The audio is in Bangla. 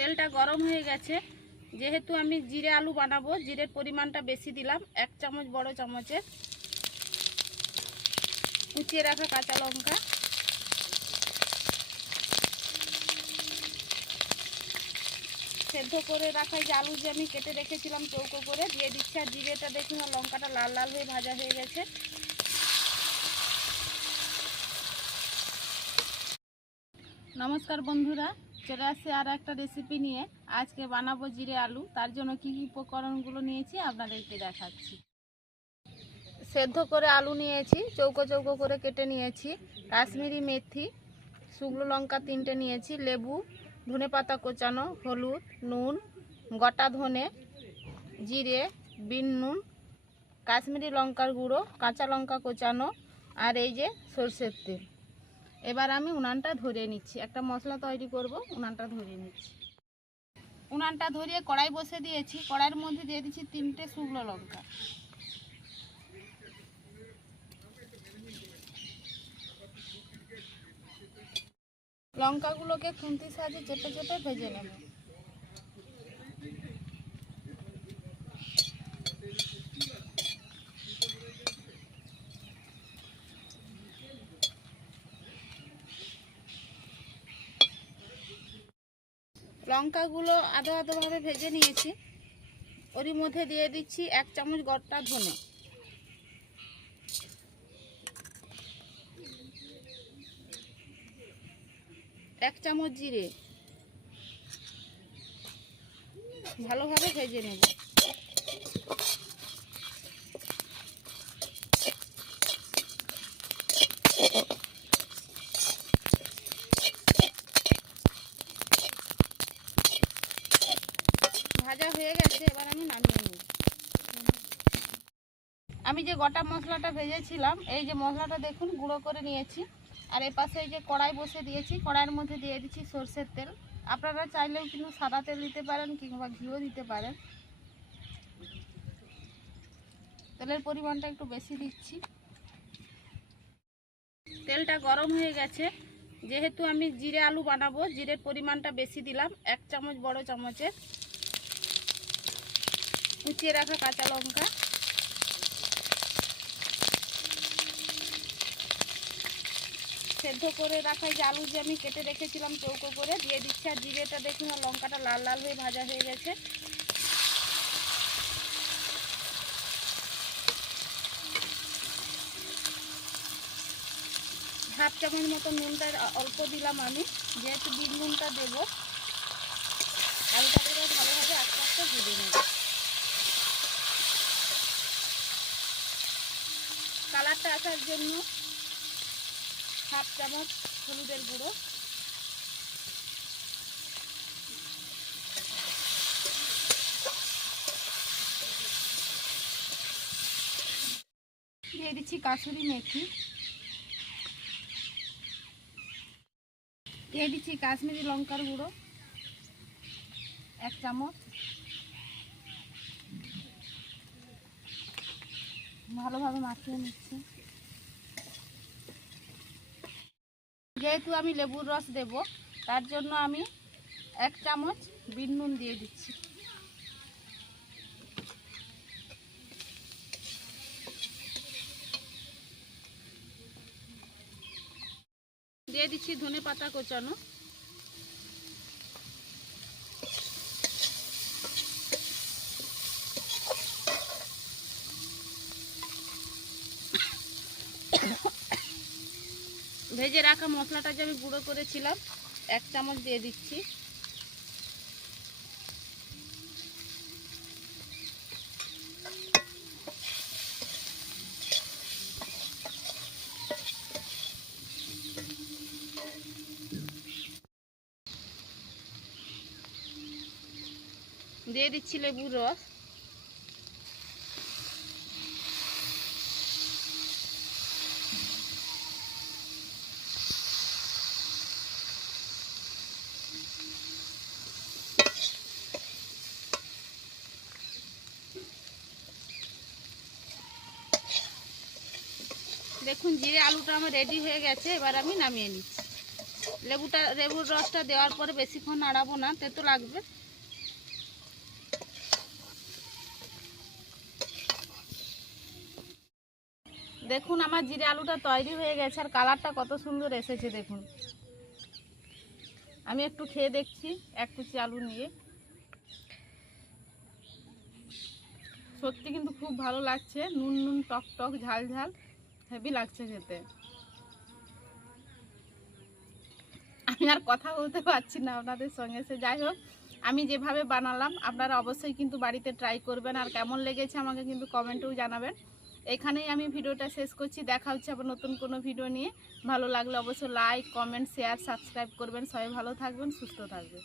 তেলটা গরম হয়ে গেছে। যেহেতু আমি জিরে আলু বানাবো, জিরের পরিমাণটা বেশি দিলাম, এক চামচ বড় চামচের কুচিয়ে রাখা কাঁচা লঙ্কা। সেদ্ধ করে রাখা যে আলু যে আমি কেটে রেখেছিলাম চৌকো করে, দিয়ে দিচ্ছি আর জিরেটা দেখি লঙ্কাটা লাল লাল হয়ে ভাজা হয়ে গেছে। নমস্কার বন্ধুরা চলে আসছে আর একটা রেসিপি নিয়ে। আজকে বানাবো জিরে আলু। তার জন্য কি কি উপকরণগুলো নিয়েছি আপনাদেরকে দেখাচ্ছি। সেদ্ধ করে আলু নিয়েছি, চৌকো চৌকো করে কেটে নিয়েছি। কাশ্মীরি মেথি, শুকনো লঙ্কা তিনটে নিয়েছি, লেবু, ধনে পাতা কোচানো, হলুদ, নুন, গোটা ধনে, জিরে, বিন নুন, কাশ্মীরি লঙ্কার গুঁড়ো, কাঁচা লঙ্কা কোচানো, আর এই যে সর্ষের তেল। এবার আমি উনানটা ধরে নিচ্ছি। একটা মশলা তৈরি করব, উনানটা ধরে নিচ্ছি। উনানটা ধরিয়ে কড়াই বসে দিয়েছি। কড়াইয়ের মধ্যে দিয়ে দিচ্ছি তিনটে শুকনো লঙ্কা। লঙ্কাগুলোকে খুন্তি সাজে চেপে চেপে ভেজে নেব। লঙ্কাগুলো আধো আধোভাবে ভেজে নিয়েছি। ওরই মধ্যে দিয়ে দিচ্ছি এক চামচ গট্টা ধনে। এক চামচ জিরে। ভালোভাবে ভেজে নেব ভাজা হয়ে গেছে, এবার আমি নামিয়ে নিই আমি যে গোটা মশলাটা ভেজেছিলাম, এই যে মশলাটা দেখুন, গুঁড়ো করে নিয়েছি। আর এ পাশে এই যে কড়াই বসে দিয়েছি, কড়াইয়ের মধ্যে দিয়ে দিচ্ছি সর্ষের তেল। আপনারা চাইলেও কিন্তু সাদা তেল দিতে পারেন কিংবা ঘিও দিতে পারেন। তেলের পরিমাণটা একটু বেশি দিচ্ছি। তেলটা গরম হয়ে গেছে। যেহেতু আমি জিরে আলু বানাবো, জিরের পরিমাণটা বেশি দিলাম, এক চামচ বড় চামচের। কুচিয়ে রাখা কাঁচা লঙ্কা। সেদ্ধ করে রাখা যে আলু যে আমি কেটে রেখেছিলাম চৌকো করে, দিয়ে দিচ্ছি আর জিরেটা দেখুন লঙ্কাটা লাল লাল হয়ে ভাজা হয়ে গেছে। হাফ চামচ মতো নুনটা অল্প দিলাম আমি, যেহেতু বিট নুনটা দেবো আলুটা করে ভালোভাবে আস্তে আস্তে ভেজে নেব কালারটা আসার জন্য হাফ চামচ হলুদের গুঁড়ো। দিয়ে দিচ্ছি কাসুরি মেথি। দিয়ে দিচ্ছি কাশ্মীরি লঙ্কার গুঁড়ো, এক চামচ। ভালোভাবে মাখিয়ে নিচ্ছি। যেহেতু আমি লেবুর রস দেব, তার জন্য আমি এক চামচ বিট নুন দিয়ে দিচ্ছি। দিয়ে দিচ্ছি ধনে পাতা কোচানো। ভেজে রাখা মশলাটা যে আমি গুঁড়ো করেছিলাম, এক চামচ দিয়ে দিচ্ছি। দিয়ে দিচ্ছি লেবুর রস। দেখুন জিরে আলুটা আমার রেডি হয়ে গেছে, এবার আমি নামিয়ে নিচ্ছি। লেবুটা, লেবুর রসটা দেওয়ার পরে বেশিক্ষণ নাড়াবো না তেতো লাগবে। দেখুন, আমার জিরে আলুটা তৈরি হয়ে গেছে, আর কালারটা কত সুন্দর এসেছে, দেখুন। আমি একটু খেয়ে দেখছি, এক কুচি আলু নিয়ে। সত্যি কিন্তু খুব ভালো লাগছে, নুন নুন টক টক, ঝাল ঝাল। হেভি লাগছে খেতে। আমি আর কথা বলতে পারছি না আপনাদের সঙ্গে। সে যাই হোক, আমি যেভাবে বানালাম, আপনারা অবশ্যই কিন্তু বাড়িতে ট্রাই করবেন। আর কেমন লেগেছে আমাকে কিন্তু কমেন্টেও জানাবেন। এখানেই আমি ভিডিওটা শেষ করছি। দেখা হচ্ছে আবার নতুন কোনো ভিডিও নিয়ে। ভালো লাগলে অবশ্যই লাইক কমেন্ট শেয়ার সাবস্ক্রাইব করবেন। সবাই ভালো থাকবেন, সুস্থ থাকবেন।